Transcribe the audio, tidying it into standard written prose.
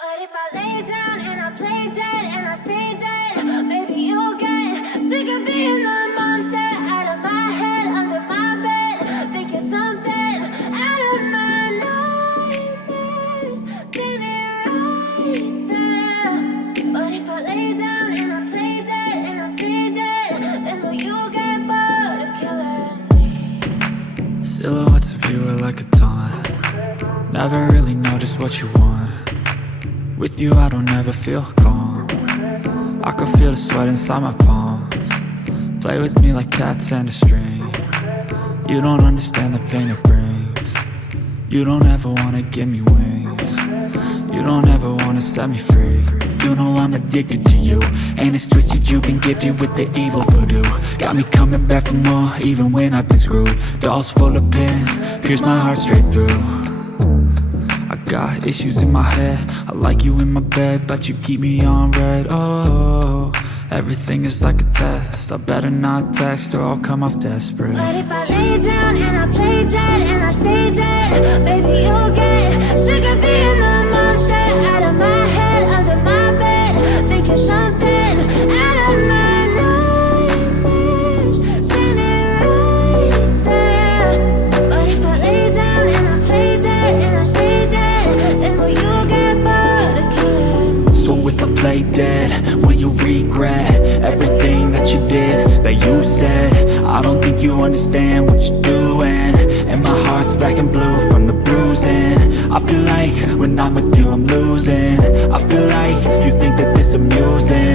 But if I lay down and I play dead and I stay dead, maybe you'll get sick of being the monster out of my head, under my bed. Think you're something out of my nightmares, standing right there. But if I lay down and I play dead and I stay dead, then will you get bored of killing me? Silhouettes of you are like a taunt. Never really know just what you want. With you I don't ever feel calm. I can feel the sweat inside my palms. Play with me like cats and a string. You don't understand the pain it brings. You don't ever wanna give me wings. You don't ever wanna set me free. You know I'm addicted to you, and it's twisted, you've been gifted with the evil voodoo. Got me coming back for more, even when I've been screwed. Dolls full of pins, pierce my heart straight through. I got issues in my head, I like you in my bed, but you keep me on red. Oh, everything is like a test, I better not text or I'll come off desperate. But if I lay down and I play dead and I stay dead, maybe you'll get sick of being the monster out of my head, under my bed. Think you're something out of my nightmares, standing right there. But if I lay down and I play dead and I stay dead, then will you get bored of killing me? So if I play dead, will you regret everything that you did, that you said? I don't think you understand what you're doing, and my heart's black and blue from the bruising. I feel like when I'm with you I'm losing. I feel like you think that this amusing.